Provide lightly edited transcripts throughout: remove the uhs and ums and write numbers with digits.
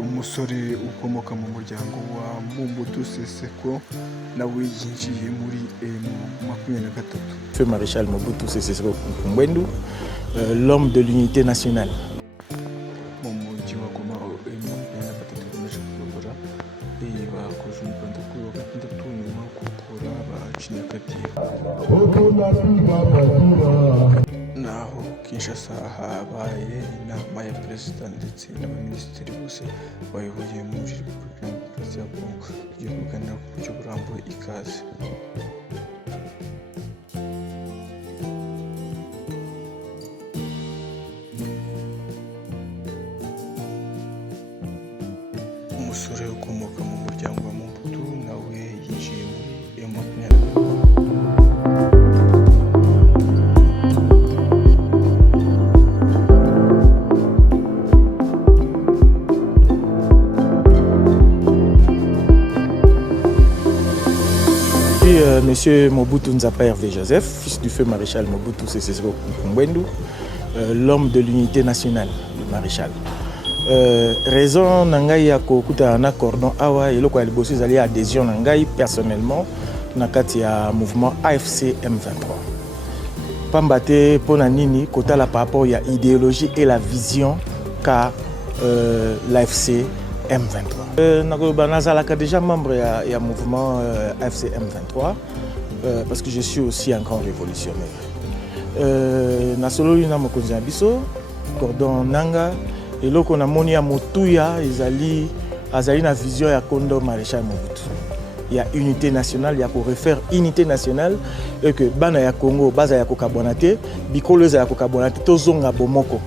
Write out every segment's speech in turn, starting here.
umusore ukomoka mu muryango wa Mobutu Sese Seko nawe yinjiye muri M23. Feu Maréchal Mobutu Sese Seko Ngbendu, l'homme de l'unité nationale. Mu mujyi wa Goma M23 ikomeje kuyobora bakoze umuganda kuri wa gatandatu nyuma yo gukura abacinyakadiho. Naho Kinshasa habaye inama ya perezida ndetse n'abaminisitiri bose bayoboye muri Repubulika ya Demokarasi ya Kongo tugiye kuganira ku buryo burambuye ikaze. Umusore ukomoka mu muryango wa Mobutu nawe yinjiye muri M23. Monsieur Mobutu Nzapa Hervé Joseph, fils du feu maréchal Mobutu Sese Seko Ngbendu, l'homme de l'unité nationale, le maréchal. Raison nangai ya kokuta na cordon awa eloko ya liboso ezali adhésion nangai personnellement na kati ya mouvement AFC M23. Pambate pona nini kotala par rapport ya idéologie et la vision qu'a l'AFC M23. Nakoba nazalaka déjà membre ya mouvement AFC M23 parce que je suis aussi un grand révolutionnaire. Nasololi na mokonzi na biso cordon nanga eloko na moni ya motuya azali na vision ya kondo maréchal Mobutu. Il y a unité nationale, il y a pour refaire unité nationale et que bana ya Congo baza ya kokabonate bikolo za ya kokabonate tozonga bomoko.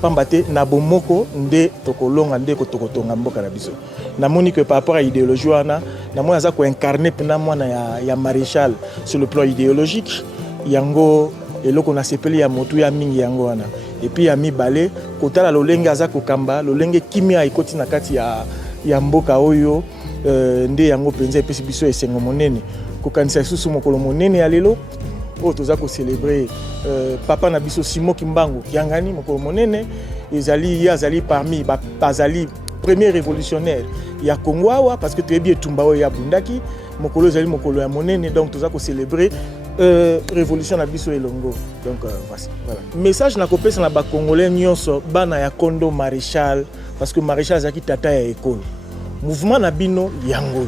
Pambate na bomoko nde tokolonga nde kotokotonga mboka na biso. Namoni que par rapport à idéologie wana namoni aza ko incarner pena mwana ya maréchal sur le plan idéologique yango eloko na sepeli ya motuya mingi yango wana. Et puis ya mibale kotala lolenge aza kokamba lolenge kimia ikoti na kati ya mboka oyo nde yango penza epesi biso esengo monene kokanisa susu mokolo monene ya lelo oyo toza ko célébrer papa na biso Simon Kimbangu Kiangani mokolo monene azali parmi bazali premier révolutionnaire ya Congo awa parce que toyebi etumba oyo ya bundaki mokolo ezali mokolo ya monene donc toza ko célébrer révolution na biso elongo. Donc voici, voilà. Message na kopesa na ba congolais nyonso bana ya kondo maréchal parce que maréchal azaki tata ya école. Mouvement na bino yango.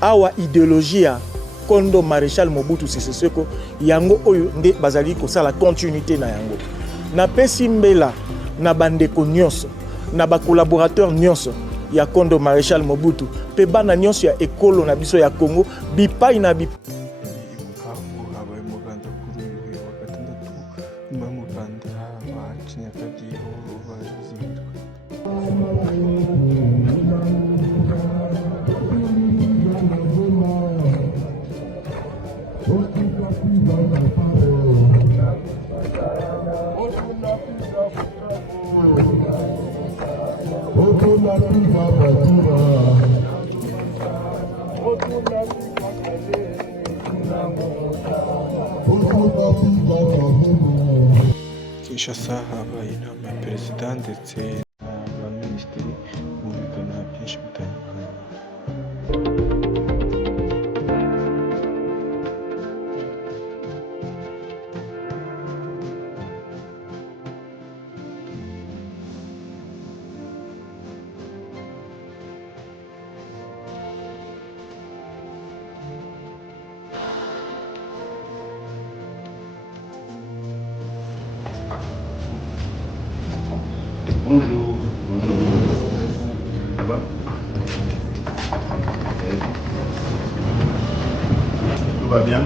Awa idéologie ya kondo maréchal Mobutu Sese Seko yango oyo nde bazali ko sala continuité na yango. Na pesi mbela na bandeko nyonso na ba collaborateur nyonso ya kondo maréchal Mobutu pe bana nyonso ya école na biso ya Congo bipai na bipai Kinshasa habaye inama ya perezida ndetse n'abaminisitiri bumvikana byinshi bitandukanye. Bonjour. Bonjour. Ça va? Tout va bien?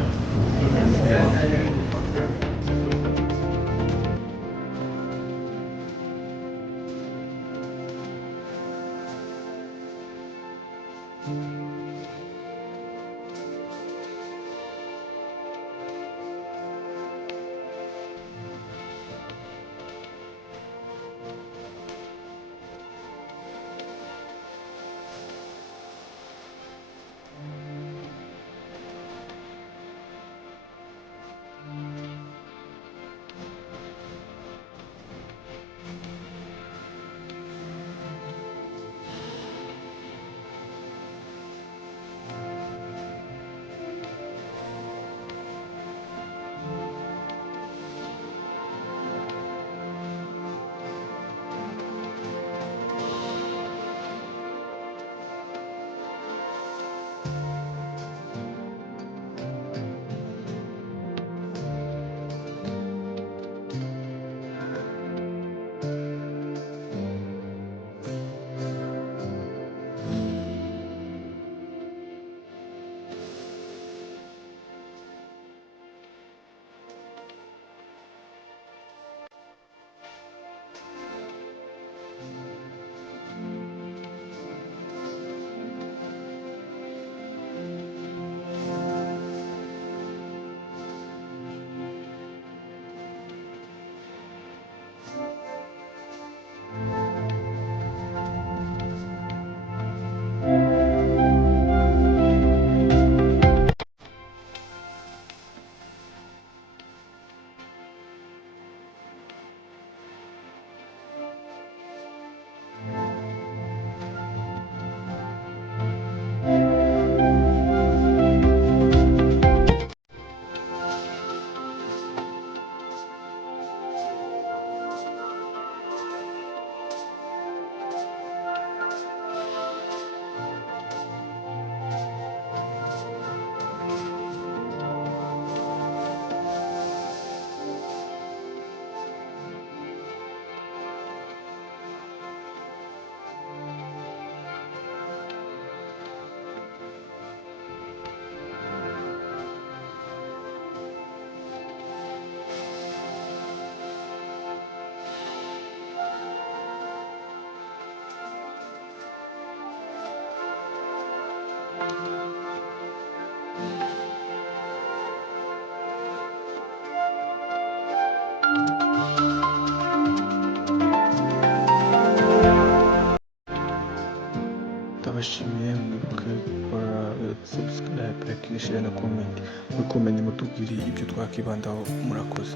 ndabashimiye, mwibuke gukora subscribe, like, share na comment, muri comment mutubwire ibyo twakibandaho. Murakoze.